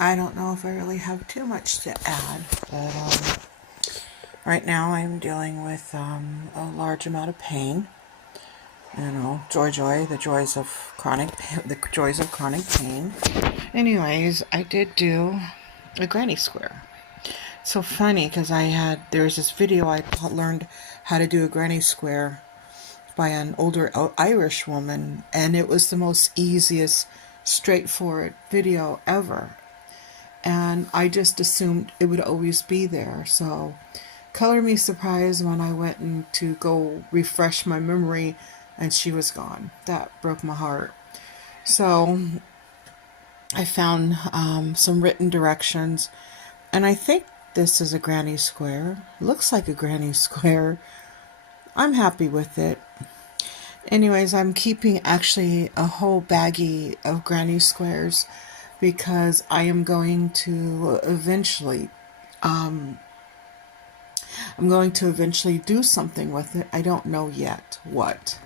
I don't know if I really have too much to add, but right now I'm dealing with a large amount of pain. You know, the joys of the joys of chronic pain. Anyways, I did do a granny square. It's so funny because there was this video I learned how to do a granny square by an older Irish woman, and it was the most easiest, straightforward video ever. And I just assumed it would always be there. So, color me surprised when I went to go refresh my memory and she was gone. That broke my heart. So, I found some written directions, and I think this is a granny square. Looks like a granny square. I'm happy with it. Anyways, I'm keeping actually a whole baggie of granny squares because I am going to eventually do something with it. I don't know yet what.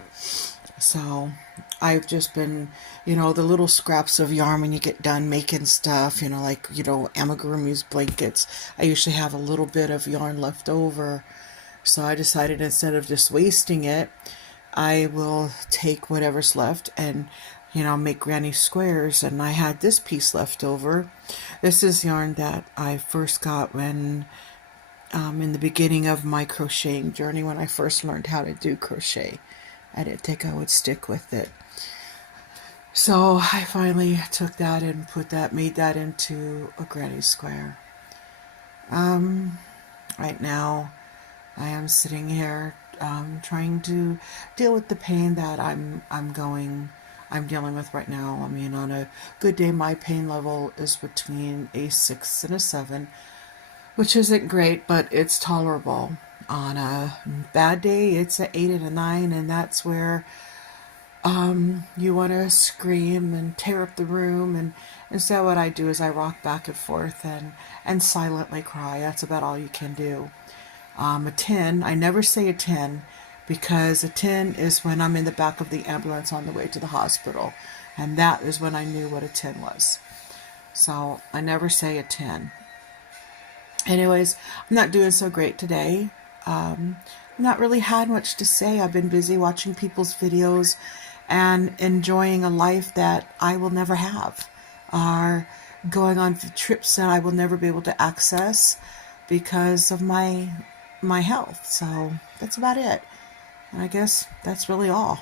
So I've just been, the little scraps of yarn when you get done making stuff, like, amigurumi's blankets. I usually have a little bit of yarn left over. So I decided instead of just wasting it, I will take whatever's left and, make granny squares. And I had this piece left over. This is yarn that I first got when, in the beginning of my crocheting journey, when I first learned how to do crochet. I didn't think I would stick with it. So I finally took that and made that into a granny square. Right now, I am sitting here trying to deal with the pain that I'm dealing with right now. I mean, on a good day, my pain level is between a 6 and a 7, which isn't great, but it's tolerable. On a bad day, it's an 8 and a 9, and that's where you want to scream and tear up the room. And so what I do is I rock back and forth and silently cry. That's about all you can do. A 10, I never say a 10 because a 10 is when I'm in the back of the ambulance on the way to the hospital. And that is when I knew what a 10 was. So I never say a 10. Anyways, I'm not doing so great today. Not really had much to say. I've been busy watching people's videos and enjoying a life that I will never have, or going on trips that I will never be able to access because of my health. So that's about it. And I guess that's really all.